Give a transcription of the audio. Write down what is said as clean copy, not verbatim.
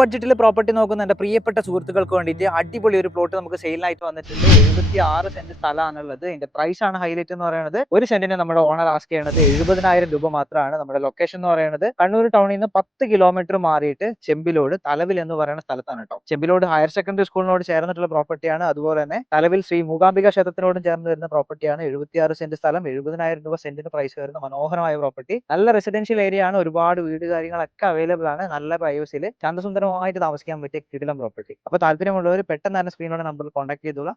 ബഡ്ജറ്റിൽ പ്രോപ്പർട്ടി നോക്കുന്ന എൻ്റെ പ്രിയപ്പെട്ട സുഹൃത്തുക്കൾക്ക് വേണ്ടിയിട്ട് അടിപൊളി ഒരു പ്ലോട്ട് നമുക്ക് സെയിലിനായിട്ട് വന്നിട്ടുണ്ട്. 76 സെന്റ് സ്ഥലമാണുള്ളത്. ഇതിന്റെ പ്രൈസ് ആണ് ഹൈലൈറ്റ് എന്ന് പറയുന്നത്. ഒരു സെന്റിന് നമ്മുടെ ഓണർ ആസ്ക് ചെയ്യുന്നത് 70,000 രൂപ മാത്രമാണ്. നമ്മുടെ ലൊക്കേഷൻ എന്ന് പറയുന്നത് കണ്ണൂർ ടൗണിൽ നിന്ന് 10 കിലോമീറ്റർ മാറിയിട്ട് ചെമ്പിലോട് തലവിൽ എന്ന് പറയുന്ന സ്ഥലത്താണ് കേട്ടോ. ചെമ്പിലോട് ഹയർ സെക്കൻഡറി സ്കൂളിനോട് ചേർന്നിട്ടുള്ള പ്രോപ്പർട്ടിയാണ്. അതുപോലെ തന്നെ തലവിൽ ശ്രീ മൂകാംബിക ക്ഷേത്രത്തിനോടും ചേർന്ന് വരുന്ന പ്രോപ്പർട്ടിയാണ്. 76 സെന്റ് സ്ഥലം, 70,000 രൂപ സെന്റിന് പ്രൈസ് വരുന്ന മനോഹരമായ പ്രോപ്പർട്ടി. നല്ല റെസിഡൻഷ്യൽ ഏരിയ ആണ്. ഒരുപാട് വീട് കാര്യങ്ങളൊക്കെ അവൈലബിൾ ആണ്. നല്ല പ്രൈവസിൽ ശാന്തസുന്ദരമായിട്ട് താമസിക്കാൻ പറ്റിയ കിടിലം പ്രോപ്പർട്ടി. അപ്പോൾ താല്പര്യമുള്ളവർ പെട്ടെന്ന് തന്നെ സ്ക്രീനോടെ നമ്പറിൽ കോൺടാക്ട് ചെയ്തോളാം.